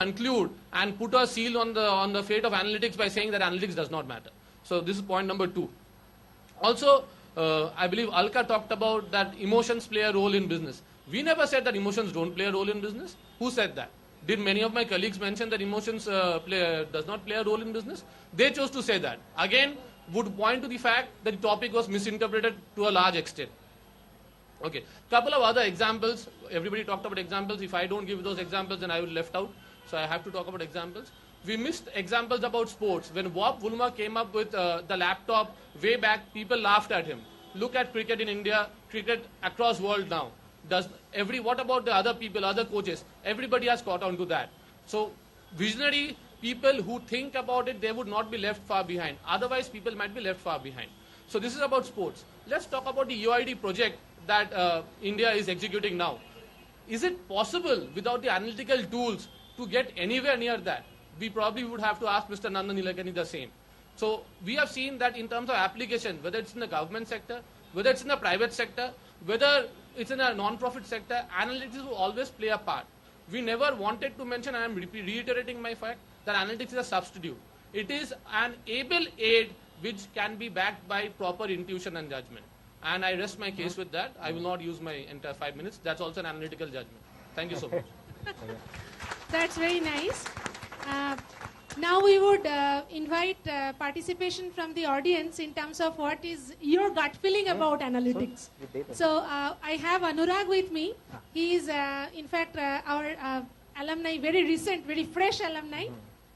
conclude and put a seal on the fate of analytics by saying that analytics does not matter. So this is point number 2. Also, I believe Alka talked about that emotions play a role in business. We never said that emotions don't play a role in business. Who said that? Did many of my colleagues mention that emotions does not play a role in business? They chose to say that. Again, would point to the fact that the topic was misinterpreted to a large extent. Okay, couple of other examples. Everybody talked about examples. If I don't give those examples, then I will be left out. So I have to talk about examples. We missed examples about sports. When Bob Woolmer came up with the laptop way back, people laughed at him. Look at cricket in India, cricket across world now. What about the other people, other coaches? Everybody has caught on to that. So visionary people who think about it, they would not be left far behind. Otherwise, people might be left far behind. So this is about sports. Let's talk about the UID project that India is executing now. Is it possible without the analytical tools to get anywhere near that? We probably would have to ask Mr. Nandan Nilekani the same. So we have seen that in terms of application, whether it's in the government sector, whether it's in the private sector, whether it's in a non-profit sector, analytics will always play a part. We never wanted to mention, and I'm reiterating my fact, that analytics is a substitute. It is an able aid which can be backed by proper intuition and judgment. And I rest my case with that. I will not use my entire 5 minutes. That's also an analytical judgment. Thank you so much. That's very nice. Now we would invite participation from the audience in terms of what is your gut feeling about analytics. So I have Anurag with me. He is in fact our alumni, very recent, very fresh alumni.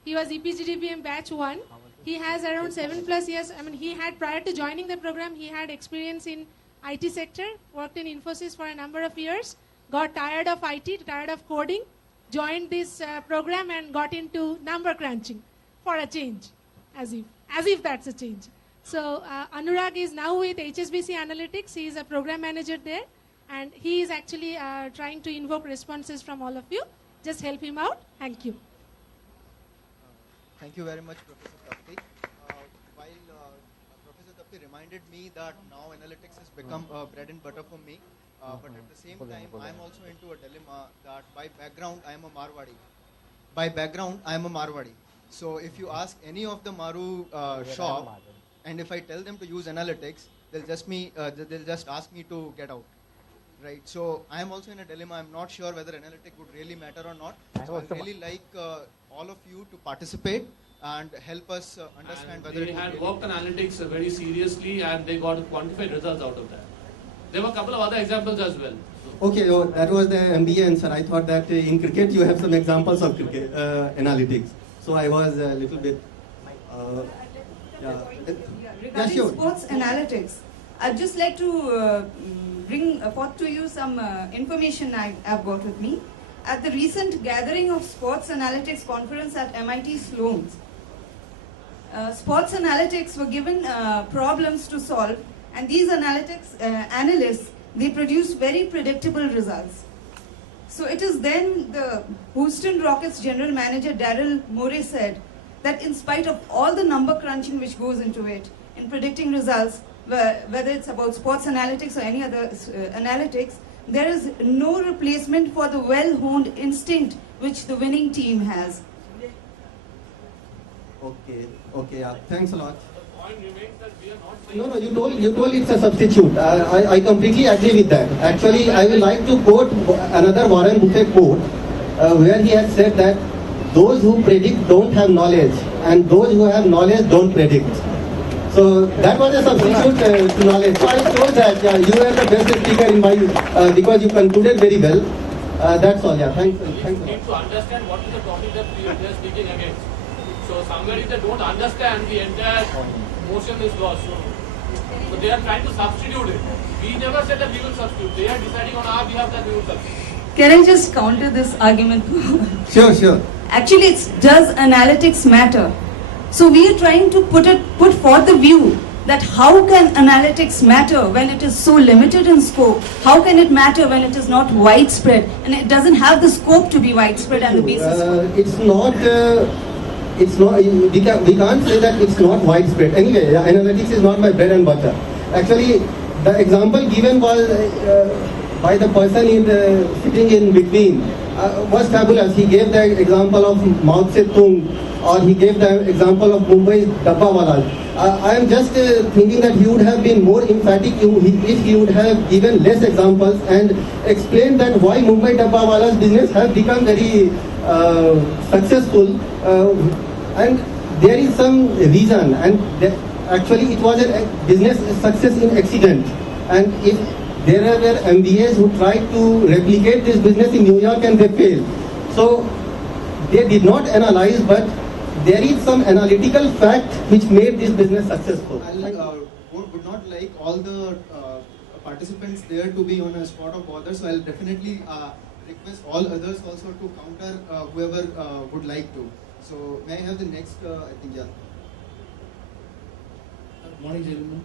He was EPGDBM batch 1. He has around 7+ years. I mean, he had, prior to joining the program, he had experience in IT sector, worked in Infosys for a number of years, got tired of IT, tired of coding, joined this program and got into number crunching for a change, as if that's a change. So Anurag is now with HSBC Analytics. He is a program manager there, and he is actually trying to invoke responses from all of you. Just help him out. Thank you. Thank you very much, Professor Tapti. While Professor Tapti reminded me that now analytics has become bread and butter for me, but at the same time, I am also into a dilemma that by background, I am a Marwadi. By background, I am a Marwadi. So if you ask any of the Maru shop, and if I tell them to use analytics, they'll just ask me to get out. Right. So I am also in a dilemma. I'm not sure whether analytics would really matter or not. So I really like all of you to participate and help us understand and whether they had worked on analytics very seriously, and they got quantified results out of that. There were a couple of other examples as well. Okay, that was the MBA answer. I thought that in cricket you have some examples of cricket analytics. So I was a little bit. Regarding sports analytics, I'd just like to bring forth to you some information I've got with me. At the recent gathering of sports analytics conference at MIT Sloan, sports analytics were given problems to solve, and these analysts, they produce very predictable results. So it is then the Houston Rockets general manager Daryl Morey said that in spite of all the number crunching which goes into it in predicting results, whether it's about sports analytics or any other analytics, there is no replacement for the well-honed instinct which the winning team has. Okay, yeah. Thanks a lot. The point remains that we are not saying... No, you told it's a substitute. I completely agree with that. Actually, I would like to quote another Warren Buffett quote, where he had said that those who predict don't have knowledge, and those who have knowledge don't predict. So that was a substitute to knowledge. So I told that you were the best speaker in my, because you concluded very well. That's all, yeah. Thanks. You need to understand what is the topic that we are speaking against. So somebody that don't understand, the entire motion is lost. So they are trying to substitute it. We never said that we will substitute. They are deciding on our behalf that we will substitute. Can I just counter this argument? Sure. Actually, it's does analytics matter? So we are trying to put forth the view that how can analytics matter when it is so limited in scope? How can it matter when it is not widespread and it doesn't have the scope to be widespread and the basis? It's not. We can't say that it's not widespread. Anyway, analytics is not my bread and butter. Actually, the example given was by the person sitting in between. was fabulous. He gave the example of Mao Tse-tung, or he gave the example of Mumbai's Dabbawalas. I am just thinking that he would have been more emphatic if he would have given less examples and explained that why Mumbai Dabbawalas business have become very successful, and there is some reason, and actually it was a business success in accident, and if there were MBAs who tried to replicate this business in New York and they failed. So they did not analyze, but there is some analytical fact which made this business successful. I would not like all the participants there to be on a spot of bother, so I'll definitely request all others also to counter whoever would like to. So may I have the next, I think, yeah. Good morning, gentlemen.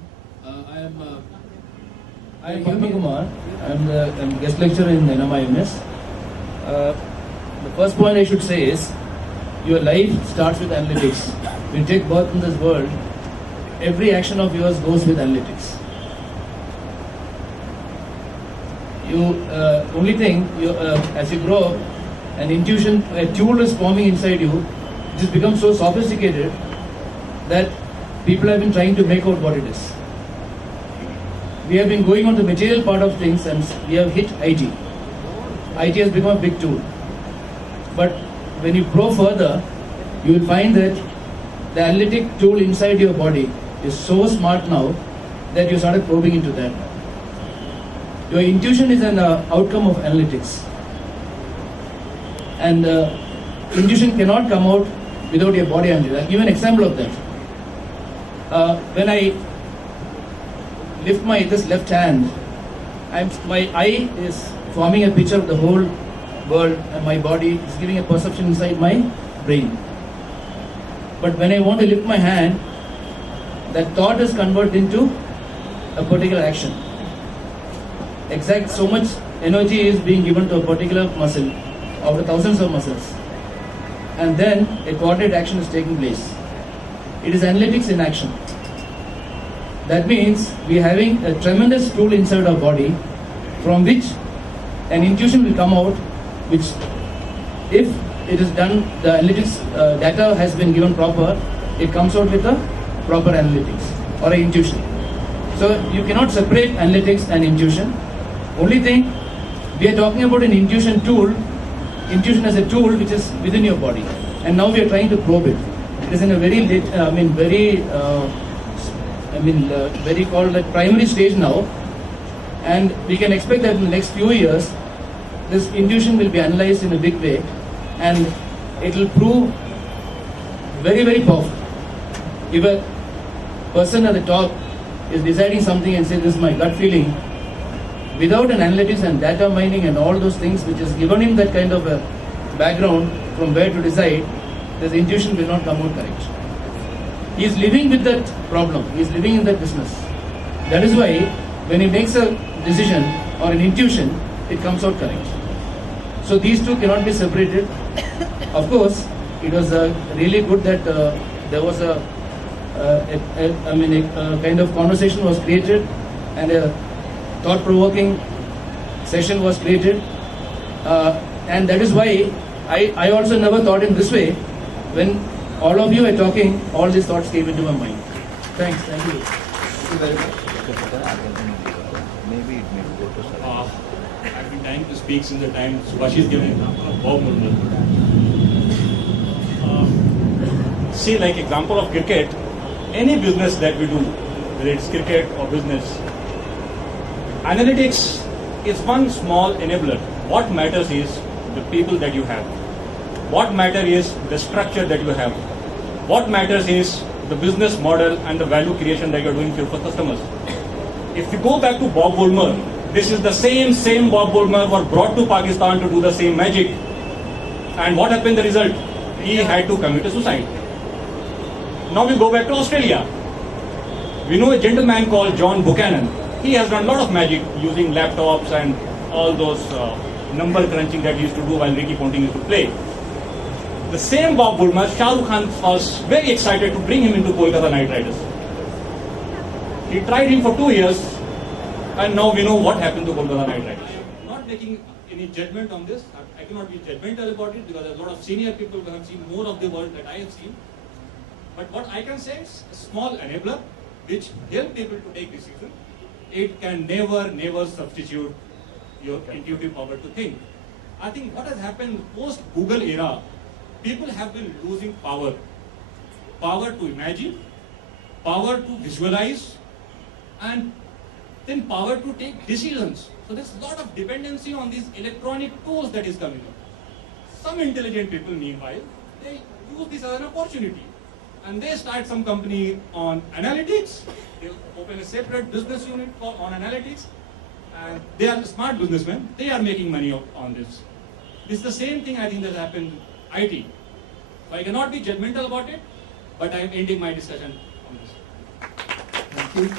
I am Yumi Kumar. I'm the guest lecturer in NMIMS. The first point I should say is, your life starts with analytics. When you take birth in this world, every action of yours goes with analytics. Only thing, as you grow up, an intuition, a tool is forming inside you, it has become so sophisticated that people have been trying to make out what it is. We have been going on the material part of things and we have hit IT. IT has become a big tool. But when you grow further, you will find that the analytic tool inside your body is so smart now that you started probing into that. Your intuition is an outcome of analytics. And intuition cannot come out without your body analytics. I'll give you an example of that. When I lift this left hand, my eye is forming a picture of the whole world, and my body is giving a perception inside my brain. But when I want to lift my hand, that thought is converted into a particular action. So much energy is being given to a particular muscle out of thousands of muscles, and then a coordinated action is taking place. It is analytics in action. That means we are having a tremendous tool inside our body from which an intuition will come out, which, if it is done, the analytics data has been given proper, it comes out with a proper analytics or an intuition. So you cannot separate analytics and intuition. Only thing, we are talking about an intuition tool, intuition as a tool which is within your body, and now we are trying to probe it. It is in a very very called like primary stage now, and we can expect that in the next few years this intuition will be analyzed in a big way, and it will prove very, very powerful. If a person at the top is deciding something and says, this is my gut feeling, without an analytics and data mining and all those things which has given him that kind of a background from where to decide, this intuition will not come out correct. He is living with that problem, he is living in that business. That is why when he makes a decision or an intuition, it comes out correct. So these two cannot be separated. Of course, it was really good that there was a kind of conversation was created and a thought-provoking session was created, and that is why I also never thought in this way. When all of you are talking, all these thoughts came into my mind. Thanks, thank you. Thank you very much. Maybe it may go to Sarah. I've been trying to speak since the time Subhash is giving an example of Bob Mulder. See, like example of cricket, any business that we do, whether it's cricket or business, analytics is one small enabler. What matters is the people that you have. What matters is the structure that you have. What matters is the business model and the value creation that you're doing for customers. If you go back to Bob Woolmer, this is the same Bob Woolmer was brought to Pakistan to do the same magic. And what happened the result? He had to commit suicide. Now we go back to Australia. We know a gentleman called John Buchanan. He has done a lot of magic using laptops and all those number crunching that he used to do while Ricky Ponting used to play. The same Bob Woolmer, Shah Rukh Khan was very excited to bring him into Kolkata Knight Riders. He tried him for 2 years, and now we know what happened to Kolkata Knight Riders. Not making any judgment on this. I cannot be judgmental about it because there are a lot of senior people who have seen more of the world that I have seen. But what I can say is a small enabler which help people to take decisions. It can never substitute your intuitive power to think. I think what has happened post Google era, people have been losing power. Power to imagine, power to visualize, and then power to take decisions. So there's a lot of dependency on these electronic tools that is coming up. Some intelligent people, meanwhile, they use this as an opportunity. And they start some company on analytics. They open a separate business unit on analytics. And they are smart businessmen. They are making money on this. This is the same thing I think that happened in IT. So I cannot be judgmental about it, but I am ending my discussion on this. Thank you.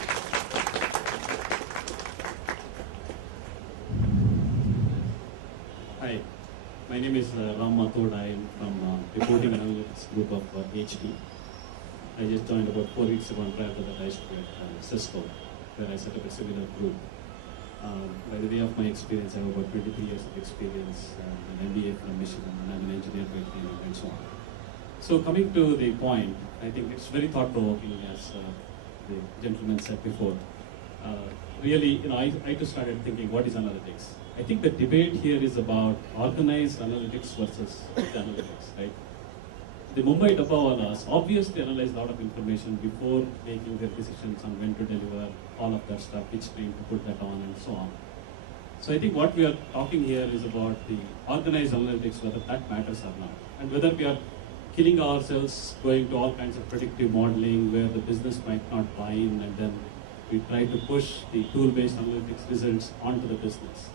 Hi, my name is Ram Mathod. I am from Reporting Analytics Group of HP. I just joined about 4 weeks ago, and prior to that I used to be at Cisco, where I set up a similar group. By the way of my experience, I have about 23 years of experience, an MBA from Michigan, and I'm an engineer by training, and so on. So coming to the point, I think it's very thought-provoking, as the gentleman said before. Really, I too started thinking, what is analytics? I think the debate here is about organized analytics versus analytics, right? The Mumbai Dabbawalas obviously analyze a lot of information before making their decisions on when to deliver, all of that stuff, which time to put that on, and so on. So I think what we are talking here is about the organized analytics, whether that matters or not, and whether we are killing ourselves going to all kinds of predictive modeling where the business might not buy in, and then we try to push the tool-based analytics results onto the business.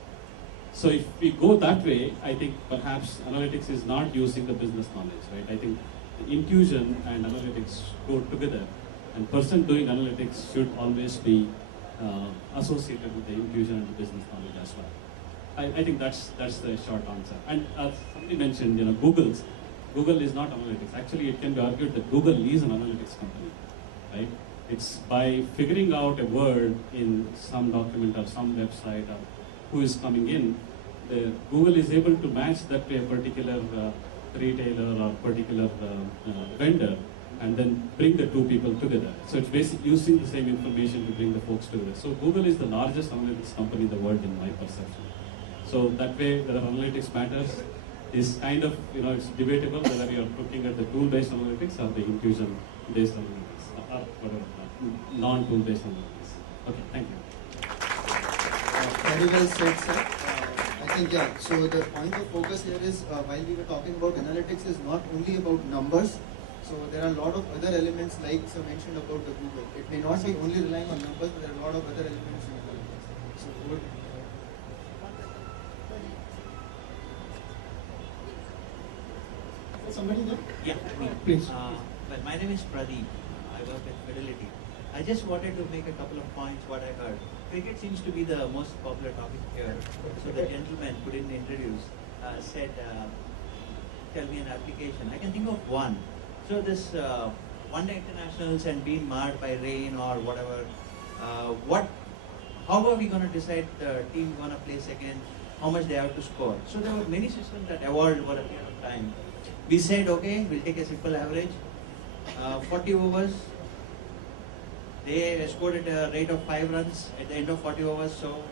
So if we go that way, I think perhaps analytics is not using the business knowledge, right? I think the intuition and analytics go together, and person doing analytics should always be associated with the intuition and the business knowledge as well. I think that's the short answer. And as somebody mentioned, Google is not analytics. Actually, it can be argued that Google is an analytics company, right? It's by figuring out a word in some document or some website or who is coming in, Google is able to match that to a particular retailer or particular vendor, and then bring the two people together. So it's basically using the same information to bring the folks together. So Google is the largest analytics company in the world in my perception. So that way, whether analytics matters is kind of, it's debatable whether you're looking at the tool-based analytics or the intuition-based analytics, or whatever, non-tool-based analytics. Okay, thank you. Very well said, sir. I think, yeah, so the point of focus here is, while we were talking about analytics, is not only about numbers. So there are a lot of other elements, like sir mentioned about the Google. It may not be only relying on numbers, but there are a lot of other elements in analytics. So good. Somebody there? Yeah, me. Please. Well, my name is Pradeep. I work at Fidelity. I just wanted to make a couple of points what I heard. Cricket seems to be the most popular topic here. So the gentleman who didn't introduce said, tell me an application. I can think of one. So this one-day internationals and being marred by rain or whatever, how are we going to decide the team going to play second, how much they have to score? So there were many systems that evolved over a period of time. We said, okay, we'll take a simple average, 40 overs. They scored at a rate of 5 runs at the end of 40 overs, so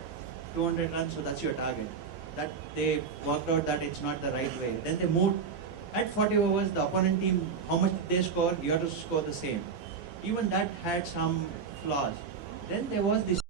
200 runs, so that's your target. That they worked out that it's not the right way. Then they moved at 40 overs, the opponent team, how much they score, you have to score the same. Even that had some flaws. Then there was this